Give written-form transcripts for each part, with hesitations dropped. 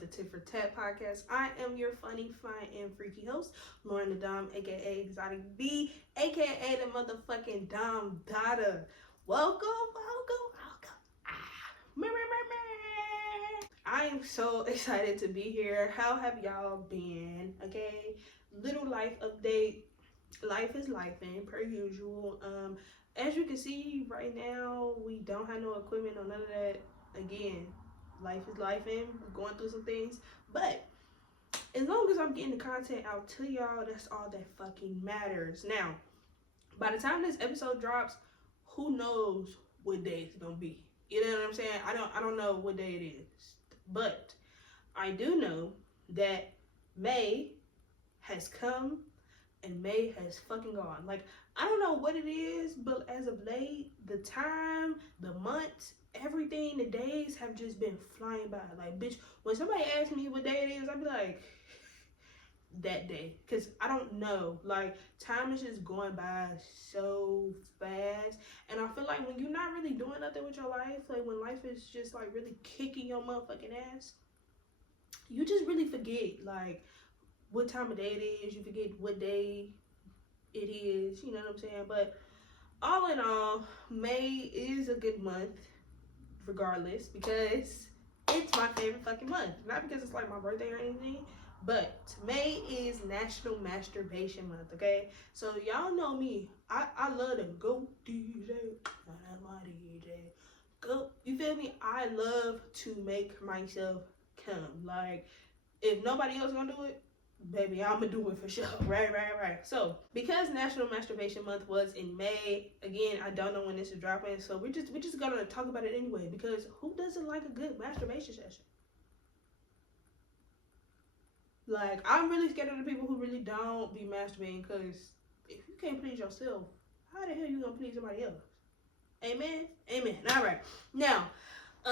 of the Tit for Tat podcast. I am your funny, fine, and freaky host, Lauren.thedomme, aka Exotic B, aka the motherfucking Dom Dada. Welcome. I am so excited to be here. How have y'all been? Okay, little life update. Life is lifing per usual. As you can see right now, we don't have no equipment or none of that. Again, life is lifing. We're going through some things, but as long as I'm getting the content out to y'all, that's all that fucking matters. Now, by the time this episode drops, who knows what day it's gonna be? You know what I'm saying? I don't know what day it is, but I do know that May has come and May has fucking gone. Like, I don't know what it is, but as of late, the time, the months, everything, the days have just been flying by. Like, bitch, when somebody asks me what day it is, I'll be like, that day. Because I don't know. Like, time is just going by so fast. And I feel like when you're not really doing nothing with your life, like when life is just like really kicking your motherfucking ass, you just really forget, like, what time of day it is. You forget what day it is, you know what I'm saying? But all in all, May is a good month regardless, because it's my favorite fucking month. Not because it's like my birthday or anything, but May is National Masturbation Month. Okay, so y'all know me, I love to go DJ, my DJ, go, you feel me? I love to make myself come. Like, if nobody else gonna do it, baby, I'ma do it for sure. Right. So, because National Masturbation Month was in May, again, I don't know when this is dropping, so we're just gonna talk about it anyway, because who doesn't like a good masturbation session? Like, I'm really scared of the people who really don't be masturbating, because if you can't please yourself, how the hell you gonna please somebody else? Amen. All right, now,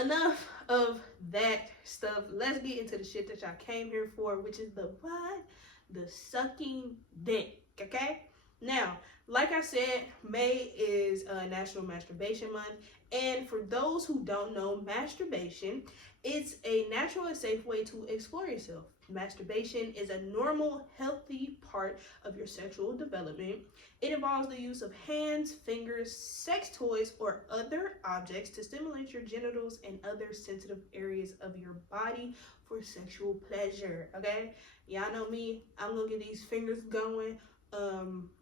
enough of that stuff. Let's get into the shit that y'all came here for, which is the what? The sucking dick. Okay? Now, like I said, May is National Masturbation Month. And for those who don't know, masturbation, it's a natural and safe way to explore yourself. Masturbation is a normal, healthy part of your sexual development. It involves the use of hands, fingers, sex toys, or other objects to stimulate your genitals and other sensitive areas of your body for sexual pleasure. Okay? Y'all know me. I'm gonna get these fingers going.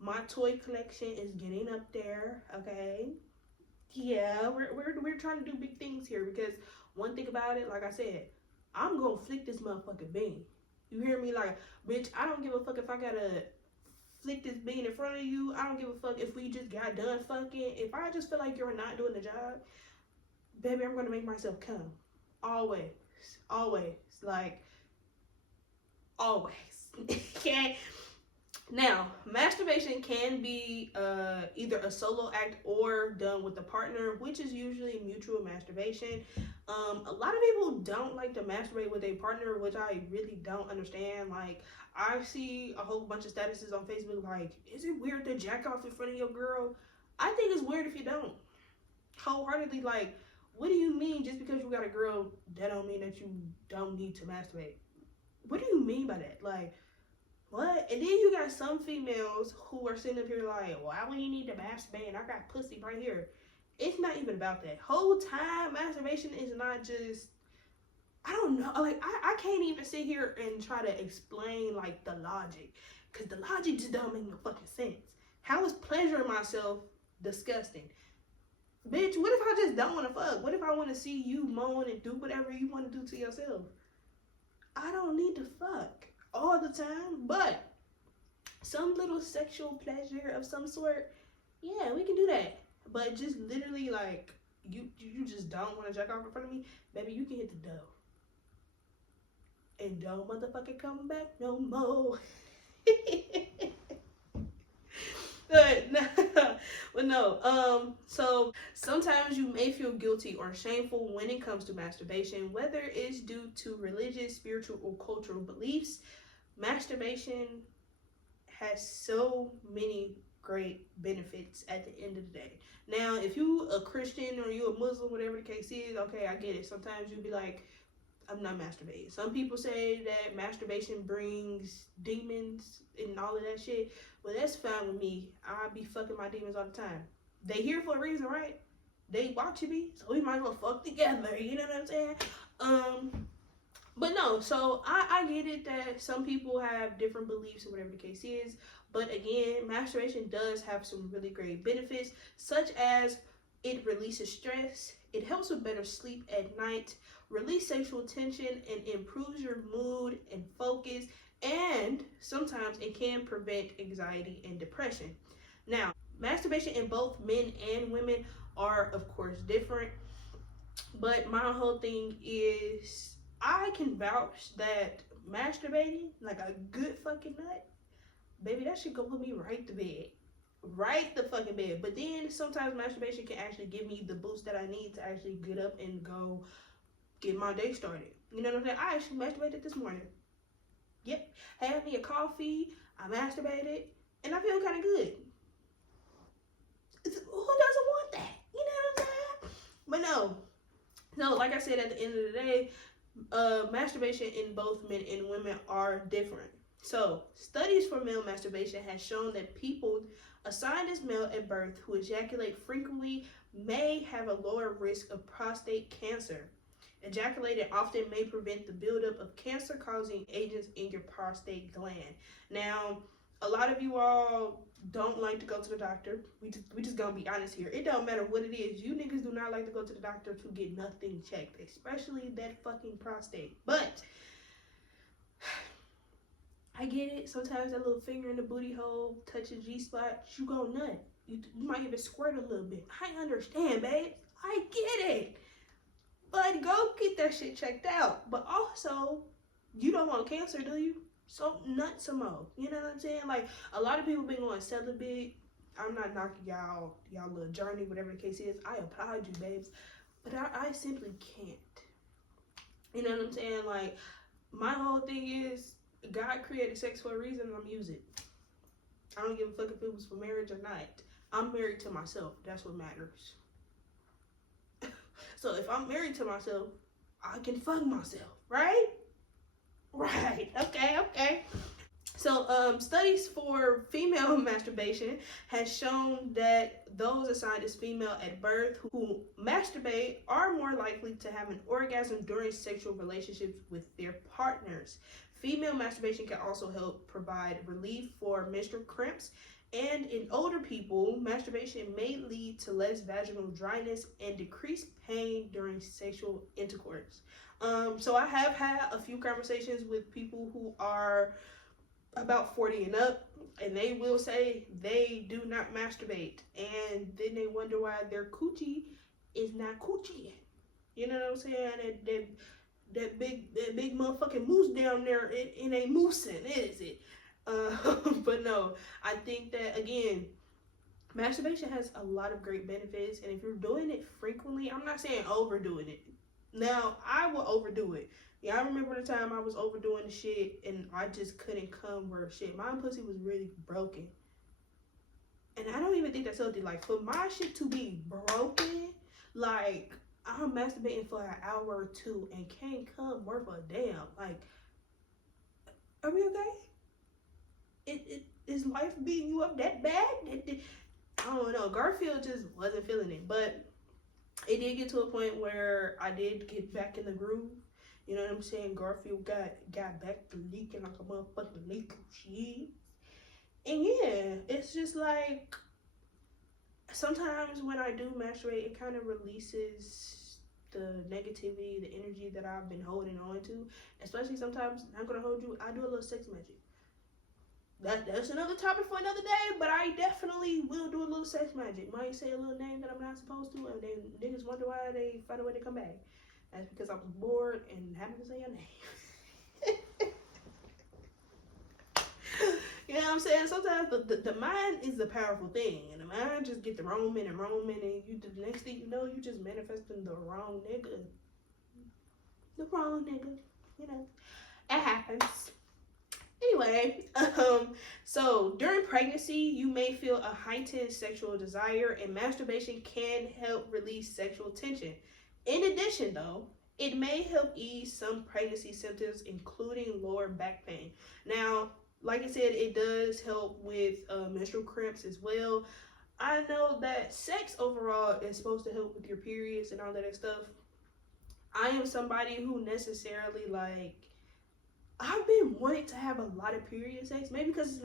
My toy collection is getting up there. Okay? Yeah, we're trying to do big things here, because one thing about it, like I said, I'm gonna flick this motherfucking bean. You hear me? Like, bitch, I don't give a fuck if I gotta flick this bean in front of you. I don't give a fuck if we just got done fucking. If I just feel like you're not doing the job, baby, I'm gonna make myself come. Always. Like, always. Okay? Now, masturbation can be either a solo act or done with a partner, which is usually mutual masturbation. A lot of people don't like to masturbate with a partner, which I really don't understand. Like, I see a whole bunch of statuses on Facebook like, is it weird to jack off in front of your girl? I think it's weird if you don't. Wholeheartedly, like, what do you mean just because you got a girl, that don't mean that you don't need to masturbate? What do you mean by that? Like, what? And then you got some females who are sitting up here like, why would you need to masturbate? I got pussy right here. It's not even about that. Whole time, masturbation is not just, I don't know. Like, I can't even sit here and try to explain, like, the logic. Because the logic just don't make no fucking sense. How is pleasuring myself disgusting? Bitch, what if I just don't want to fuck? What if I want to see you moan and do whatever you want to do to yourself? I don't need to fuck all the time, but some little sexual pleasure of some sort, yeah, we can do that. But just literally, like, you just don't want to jack off in front of me, baby, you can hit the dough. And don't motherfucking come back no more. But no, so sometimes you may feel guilty or shameful when it comes to masturbation, whether it's due to religious, spiritual, or cultural beliefs. Masturbation has so many great benefits at the end of the day. Now, if you a Christian or you a Muslim, whatever the case is, okay, I get it. Sometimes you'll be like, I'm not masturbating. Some people say that masturbation brings demons and all of that shit. Well, that's fine with me. I be fucking my demons all the time. They here for a reason, right? They watching me, so we might as well fuck together. You know what I'm saying? But no, so I get it that some people have different beliefs or whatever the case is. But again, masturbation does have some really great benefits, such as it releases stress, it helps with better sleep at night, release sexual tension, and improves your mood and focus. And sometimes it can prevent anxiety and depression. Now, masturbation in both men and women are, of course, different. But my whole thing is, I can vouch that masturbating, like a good fucking nut, baby, that shit go put me right to bed. Right the fucking bed. But then sometimes masturbation can actually give me the boost that I need to actually get up and go get my day started. You know what I'm saying? I actually masturbated this morning. Yep. Had me a coffee, I masturbated, and I feel kind of good. Who doesn't want that? You know what I'm saying? But no, like I said, at the end of the day, masturbation in both men and women are different. So, studies for male masturbation has shown that people assigned as male at birth who ejaculate frequently may have a lower risk of prostate cancer. Ejaculating often may prevent the buildup of cancer-causing agents in your prostate gland. Now, a lot of you all don't like to go to the doctor. We just gonna be honest here. It don't matter what it is. You niggas do not like to go to the doctor to get nothing checked, especially that fucking prostate. But I get it. Sometimes that little finger in the booty hole touching G-spot, you go nut. You might even squirt a little bit. I understand, babe. I get it. But go get that shit checked out. But also, you don't want cancer, do you? So nut some more. You know what I'm saying? Like, a lot of people been going celibate. I'm not knocking y'all little journey, whatever the case is. I applaud you, babes. But I simply can't. You know what I'm saying? Like, my whole thing is, God created sex for a reason, and I'm using it. I don't give a fuck if it was for marriage or not. I'm married to myself. That's what matters. So if I'm married to myself, I can fuck myself, right? Right. Okay. So studies for female masturbation has shown that those assigned as female at birth who masturbate are more likely to have an orgasm during sexual relationships with their partners. Female masturbation can also help provide relief for menstrual cramps, and in older people, masturbation may lead to less vaginal dryness and decreased pain during sexual intercourse. So I have had a few conversations with people who are about 40 and up, and they will say they do not masturbate, and then they wonder why their coochie is not coochie. You know what I'm saying? That big motherfucking moose down there, it ain't moosing, is it? But no, I think that, again, masturbation has a lot of great benefits, and if you're doing it frequently, I'm not saying overdoing it. Now, I will overdo it. Yeah, I remember the time I was overdoing the shit, and I just couldn't come where shit. My pussy was really broken. And I don't even think that's healthy. Like, for my shit to be broken, like, I'm masturbating for an hour or two and can't come worth a damn. Like, are we okay? Is life beating you up that bad? I don't know. Garfield just wasn't feeling it. But it did get to a point where I did get back in the groove. You know what I'm saying? Garfield got back to leaking like a motherfucking leak of shit. And yeah, it's just like, sometimes when I do masturbate, it kind of releases the negativity, the energy that I've been holding on to. Especially sometimes, I'm gonna hold you, I do a little sex magic. That's another topic for another day, but I definitely will do a little sex magic. Might say a little name that I'm not supposed to, and then niggas wonder why they find a way to come back. That's because I was bored and happened to say your name. You know what I'm saying? Sometimes the mind is a powerful thing, and the mind just get to roaming, and you, the next thing you know, you just manifesting the wrong nigga. The wrong nigga. You know, it happens. Anyway, so during pregnancy, you may feel a heightened sexual desire, and masturbation can help release sexual tension. In addition, though, It may help ease some pregnancy symptoms, including lower back pain. Now, like I said, it does help with menstrual cramps as well. I know that sex overall is supposed to help with your periods and all that stuff. I am somebody who necessarily like, I've been wanting to have a lot of period sex. Maybe because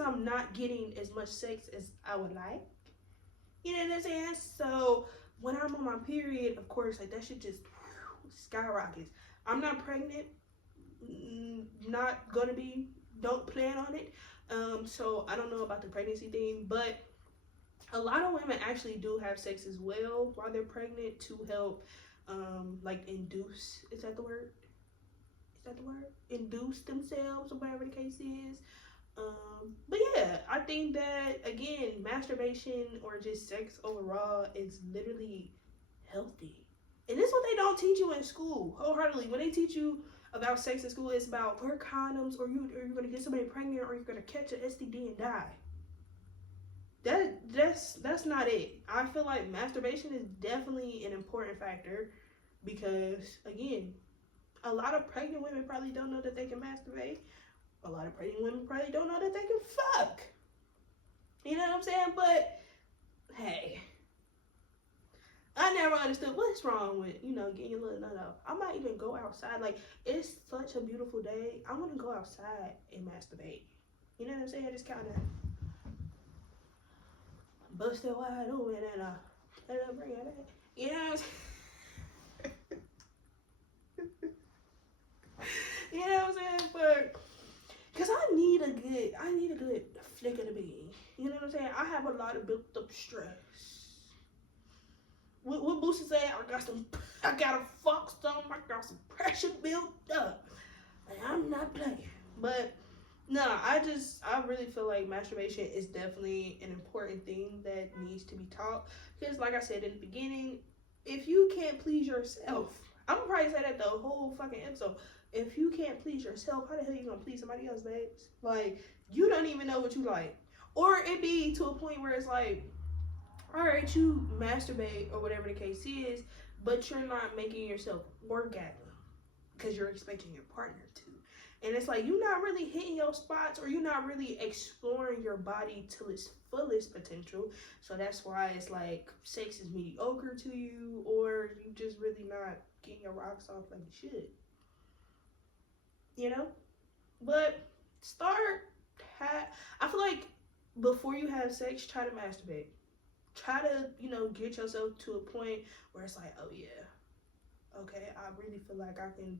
I'm not getting as much sex as I would like. You know what I'm saying? So when I'm on my period, of course, like that shit just skyrockets. I'm not pregnant, not gonna be, don't plan on it. So I don't know about the pregnancy thing, but a lot of women actually do have sex as well while they're pregnant to help, like induce. Is that the word? Is that the word? Induce themselves or whatever the case is. But yeah, I think that again, masturbation or just sex overall is literally healthy. And this is what they don't teach you in school, wholeheartedly. When they teach you about sex in school, it's about wear condoms or you're gonna get somebody pregnant or you're gonna catch an STD and die. That's not it. I feel like masturbation is definitely an important factor because again, a lot of pregnant women probably don't know that they can masturbate. A lot of pregnant women probably don't know that they can fuck. You know what I'm saying? But hey, I never understood what's wrong with, getting your little nut off. I might even go outside. Like, it's such a beautiful day. I want to go outside and masturbate. You know what I'm saying? Just kind of bust it wide open and bring it in. You know what I'm saying? You know what I'm saying? But because I need a good flick of the bean. You know what I'm saying? I have a lot of built up stress. What Boosie say? I gotta fuck some. I got some pressure built up. And I'm not playing. But no, I really feel like masturbation is definitely an important thing that needs to be taught. Because like I said in the beginning, if you can't please yourself, I'm gonna probably say that the whole fucking episode. If you can't please yourself, how the hell you gonna please somebody else, babes? Like, you don't even know what you like. Or it be to a point where it's like, all right, you masturbate or whatever the case is, but you're not making yourself orgasm because you're expecting your partner to. And it's like, you're not really hitting your spots or you're not really exploring your body to its fullest potential. So that's why it's like sex is mediocre to you or you just really not getting your rocks off like you should. You know? But I feel like before you have sex, try to masturbate. Try to, get yourself to a point where it's like, oh yeah, okay, I really feel like I can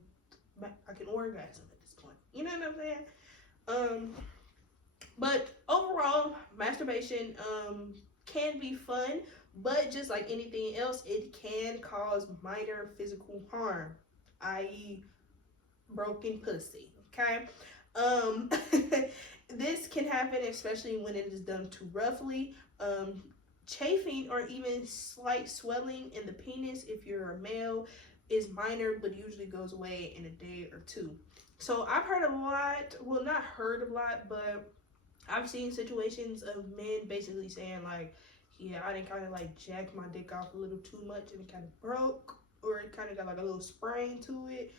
orgasm at this point. You know what I'm saying? But overall, masturbation can be fun, but just like anything else, it can cause minor physical harm, i.e. broken pussy. Okay? This can happen especially when it is done too roughly. Chafing or even slight swelling in the penis, if you're a male, is minor but usually goes away in a day or two. So I've heard a lot, well, not heard a lot, but I've seen situations of men basically saying like, yeah, I didn't kind of like jack my dick off a little too much and it kind of broke, or it kind of got like a little sprain to it.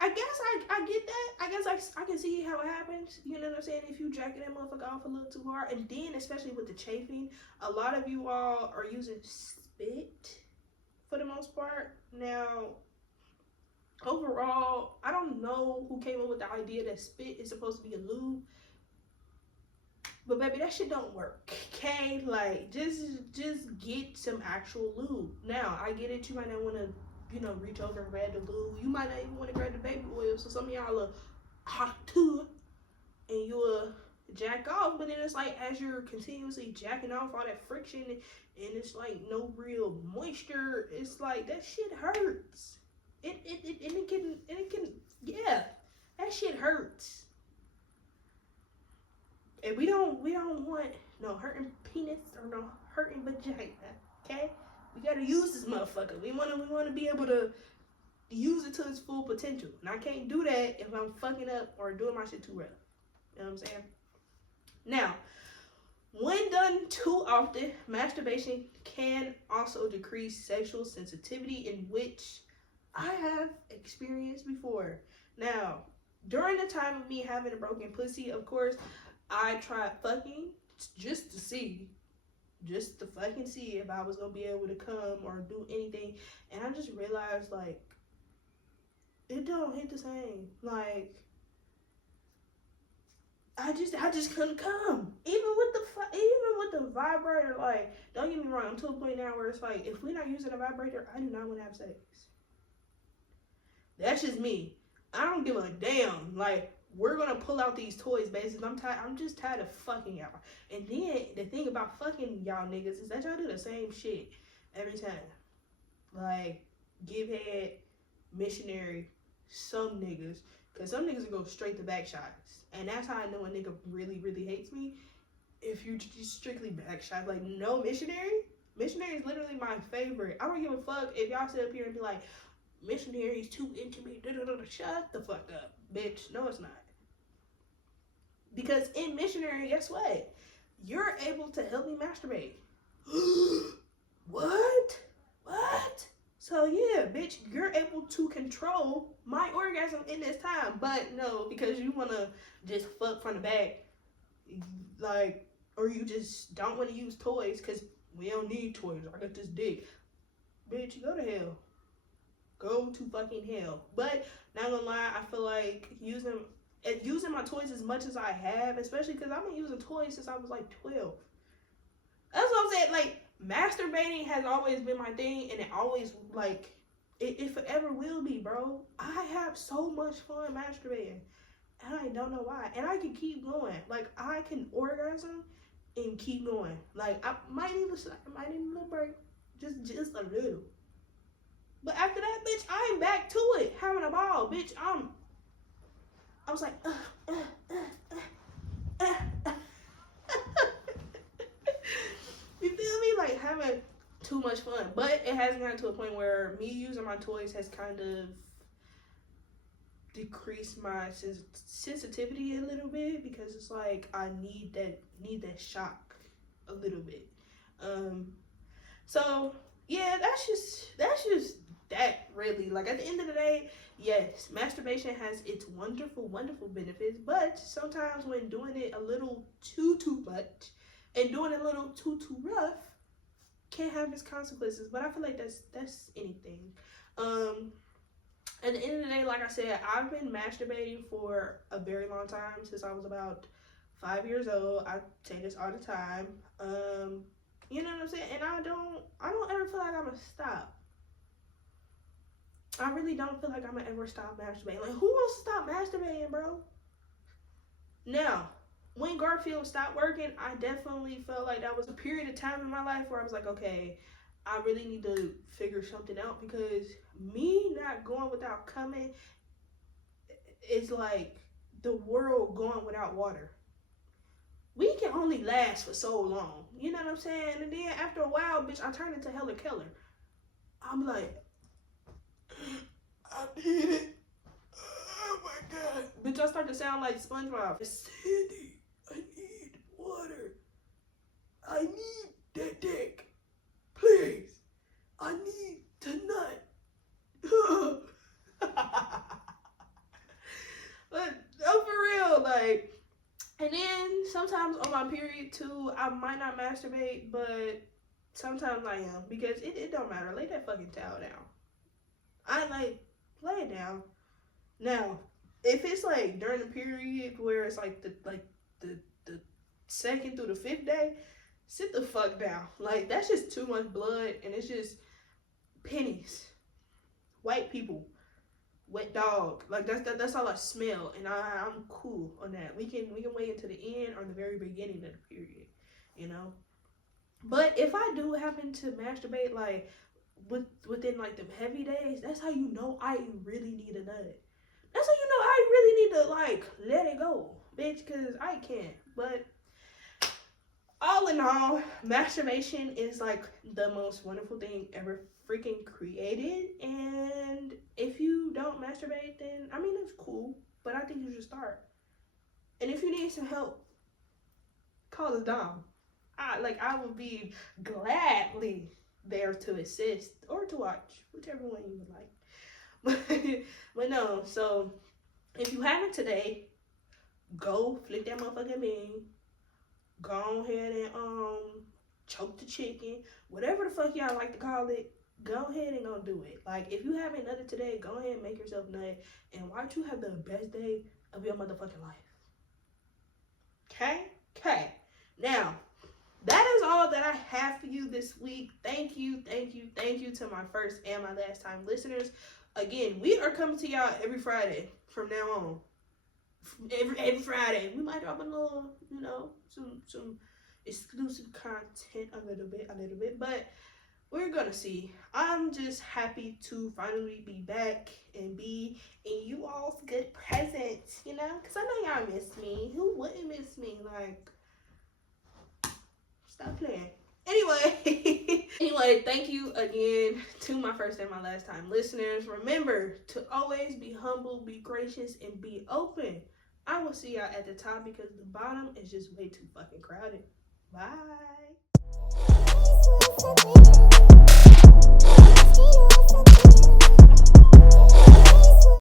I guess I get that. I guess I can see how it happens. You know what I'm saying? If you jacking that motherfucker off a little too hard. And then, especially with the chafing, a lot of you all are using spit for the most part. Now, overall, I don't know who came up with the idea that spit is supposed to be a lube. But baby, that shit don't work. Okay? Like, just get some actual lube. Now, I get it. You might not want to reach over and grab the lube. You might not even want to grab the baby oil. So some of y'all are hot too, and you'll jack off. But then it's like as you're continuously jacking off, all that friction, and it's like no real moisture. It's like that shit hurts. It can yeah, that shit hurts. And we don't want no hurting penis or no hurting vagina. Okay. We gotta use this motherfucker. We wanna be able to use it to its full potential. And I can't do that if I'm fucking up or doing my shit too rough. You know what I'm saying? Now, When done too often, masturbation can also decrease sexual sensitivity, in which I have experienced before. Now, during the time of me having a broken pussy, of course, I tried fucking just to see, just to fucking see if I was gonna be able to come or do anything, and I just realized like it don't hit the same. Like I just couldn't come, even with the vibrator. Like, don't get me wrong, I'm to a point now where it's like if we're not using a vibrator, I do not want to have sex. That's just me. I don't give a damn. Like, we're gonna pull out these toys, basically. I'm just tired of fucking y'all. And then the thing about fucking y'all niggas is that y'all do the same shit every time. Like, give head, missionary, some niggas. Cause some niggas will go straight to back shots. And that's how I know a nigga really, really hates me. If you just strictly back shot, like no missionary. Missionary is literally my favorite. I don't give a fuck if y'all sit up here and be like, missionary's too intimate. Shut the fuck up, bitch. No, it's not. Because in missionary, guess what? You're able to help me masturbate. What? So yeah, bitch, you're able to control my orgasm in this time. But no, because you wanna just fuck from the back, like, or you just don't want to use toys because we don't need toys. I got this dick. Bitch, go to hell. Go to fucking hell. But not gonna lie, I feel like using my toys as much as I have, especially because I've been using toys since I was like 12. That's what I'm saying. Like, masturbating has always been my thing, and it always, like, it forever will be, bro. I have so much fun masturbating, and I don't know why. And I can keep going. Like, I can orgasm and keep going. Like, I might need a little break, just a little. But after that, bitch, I'm back to it, having a ball, bitch. I was like, you feel me? Like, having too much fun. But it has gotten to a point where me using my toys has kind of decreased my sensitivity a little bit, because it's like I need that shock a little bit. So yeah, that's just that, really. Like, at the end of the day, yes, masturbation has its wonderful benefits, but sometimes when doing it a little too much and doing it a little too rough can have its consequences. But I feel like that's anything. At the end of the day, like I said, I've been masturbating for a very long time, since I was about 5 years old. I say this all the time. You know what I'm saying? And I don't ever feel like I'm gonna stop. I really don't feel like I'm gonna ever stop masturbating. Like, who wants to stop masturbating, bro? Now, when Garfield stopped working, I definitely felt like that was a period of time in my life where I was like, okay, I really need to figure something out, because me not going without coming is like the world going without water. We can only last for so long. You know what I'm saying? And then after a while, bitch, I turned into Hella Keller. I'm like, I need it. Oh my God. Bitch, I start to sound like SpongeBob. Sandy, I need water. I need that dick. Please. I need to nut. But no, for real, like. And then sometimes on my period too, I might not masturbate, but sometimes I am, because it don't matter. Lay that fucking towel down. I like, lay it down. Now, if it's like during the period where it's like the second through the 5th day, sit the fuck down. Like, that's just too much blood, and it's just pennies, white people, wet dog. Like, that's all I smell, and I'm cool on that. We can wait until the end or the very beginning of the period, you know. But if I do happen to masturbate, like, within like them heavy days, that's how you know I really need a nut. That's how you know I really need to, like, let it go, bitch, because I can't. But all in all, masturbation is like the most wonderful thing ever freaking created. And if you don't masturbate, then I mean, it's cool, but I think you should start. And if you need some help, call the Dom. I would be gladly there to assist or to watch, whichever one you would like. But no, so if you haven't today, go flick that motherfucking bean. Go ahead and choke the chicken, whatever the fuck y'all like to call it. Go ahead and go do it. Like, if you haven't nutted today, go ahead and make yourself nut, and why don't you have the best day of your motherfucking life? Okay. Now, that is all that I have for you this week. Thank you to my first and my last time listeners. Again, we are coming to y'all every Friday from now on. Every Friday. We might drop a little, some exclusive content a little bit, but we're gonna see. I'm just happy to finally be back and be in you all's good presence, because I know y'all miss me. Who wouldn't miss me? Like, stop playing. Anyway, thank you again to my first and my last time listeners. Remember to always be humble, be gracious, and be open. I will see y'all at the top because the bottom is just way too fucking crowded. Bye.